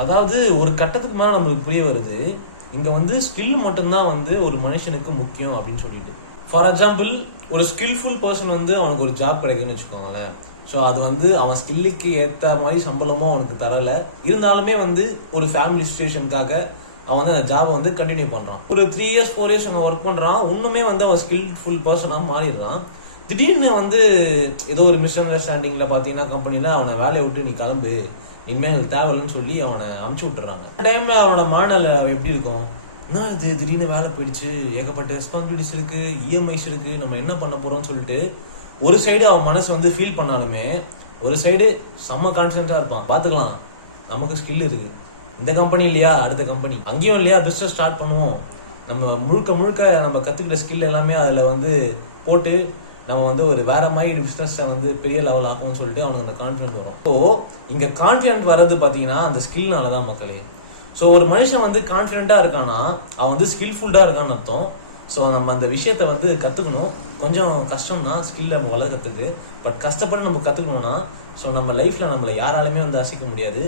அதாவது ஒரு கட்டத்துக்கு மேல நம்மளுக்கு புரிய வருது, இங்க வந்து ஸ்கில் மட்டும்தான் வந்து ஒரு மனுஷனுக்கு முக்கியம் அப்படின்னு சொல்லிட்டு. ஃபார் எக்ஸாம்பிள், ஒரு ஸ்கில்ஃபுல் பர்சன் வந்து அவனுக்கு ஒரு ஜாப் கிடைக்குன்னு வச்சுக்கோங்களேன். ஸோ அது வந்து அவன் ஸ்கில்லுக்கு ஏற்ற மாதிரி சம்பளமும் அவனுக்கு தரல, இருந்தாலுமே வந்து ஒரு ஃபேமிலி சுச்சுவேஷனுக்காக அவன் வந்து அந்த ஜாபை வந்து கண்டினியூ பண்றான். ஒரு 3 years 4 years அங்க ஒர்க் பண்றான், இன்னுமே வந்து அவன் ஸ்கில்ஃபுல் பர்சனா மாறிடுறான். திடீர்னு வந்து ஏதோ ஒரு மிஸ் அண்டர்ஸ்டாண்டிங்ல பாத்தீங்கன்னா கம்பெனில அவனை வேலையை விட்டு நீ கிளம்பு, இனிமே எனக்கு தேவையில்லைன்னு சொல்லி அவனை அமுச்சு விட்டுறாங்க. டைம்ல அவனோட மனநிலை எப்படி இருக்கும்? என்ன இது திடீர்னு வேலை போயிடுச்சு, ஏகப்பட்ட ரெஸ்பான்சிபிலிட்டிஸ் இருக்கு, இஎம்ஐஸ் இருக்கு, நம்ம என்ன பண்ண போறோம்னு சொல்லிட்டு ஒரு சைடு அவன் மனசு வந்து ஃபீல் பண்ணாலுமே ஒரு சைடு செம்ம கான்ஃபிடென்ட்டா இருப்பான். பாத்துக்கலாம், நமக்கு ஸ்கில் இருக்கு, இந்த கம்பெனி இல்லையா அடுத்த கம்பெனி, அங்கேயும் இல்லையா பிசினஸ் ஸ்டார்ட் பண்ணுவோம், நம்ம முழுக்க முழுக்க நம்ம கத்துக்கிட்ட ஸ்கில் எல்லாமே அதுல வந்து போட்டு நம்ம வந்து ஒரு வேற மாதிரி பிசினஸ் வந்து பெரிய லெவல் ஆகும்னு சொல்லிட்டு அவனுக்கு அந்த கான்ஃபிடன்ட் வரும். ஸோ இங்க கான்ஃபிடன்ட் வர்றது பாத்தீங்கன்னா அந்த ஸ்கில்னாலதான் மக்களே. ஸோ ஒரு மனுஷன் வந்து கான்ஃபிடென்ட்டா இருக்கானா அவன் வந்து ஸ்கில்ஃபுல்லா இருக்கான்னு அர்த்தம். ஸோ நம்ம அந்த விஷயத்த வந்து கத்துக்கணும். கொஞ்சம் கஷ்டம் தான் ஸ்கில் நம்ம வளர்க்கறதுக்கு, பட் கஷ்டப்பட்டு நம்ம கத்துக்கணும்னா ஸோ நம்ம லைஃப்ல நம்மளை யாராலுமே வந்து அசைக்க முடியாது.